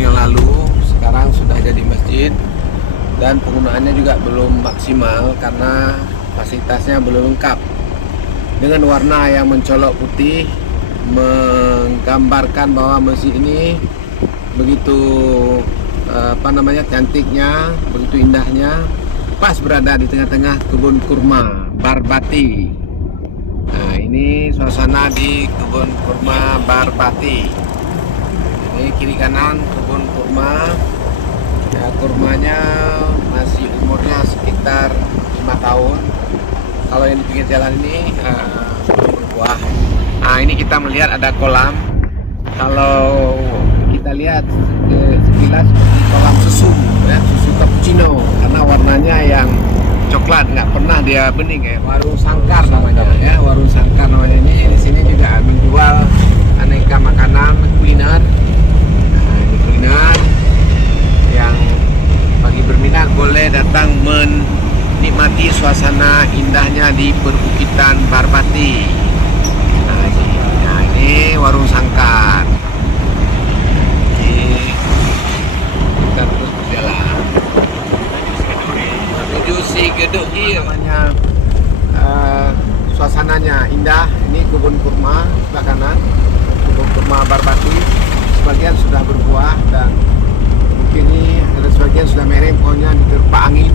tahun yang lalu, sekarang sudah jadi masjid dan penggunaannya juga belum maksimal karena fasilitasnya belum lengkap. Dengan warna yang mencolok putih menggambarkan bahwa masjid ini begitu cantiknya, begitu indahnya, pas berada di tengah-tengah kebun kurma Barbati. Nah, ini suasana di kebun kurma Barbati. Ini kiri kanan kebun kurma. Ya, kurmanya masih umurnya sekitar 5 tahun. Kalau yang di pinggir jalan ini belum berbuah. Nah, ini kita melihat ada kolam. Kalau kita lihat sekilas seperti kolam susu, ya, susu cappuccino, karena warnanya yang coklat, nggak pernah dia bening ya. Warung Sangkar namanya, ya, warung Sangkar namanya. Ini di sini juga menjual aneka makanan kuliner. Nah, ini kuliner yang bagi berminat boleh datang menikmati suasana indahnya di perbukitan Barbati. Nah, ini warung Sangkar. Kita terus berjalan menuju si Geduk Hill. Namanya suasananya indah. Ini kebun kurma sebelah kanan, kebun kurma Barbati. Sebagian sudah berbuah dan mungkin ini ada sebagian sudah mereng, pohonnya diterpa angin.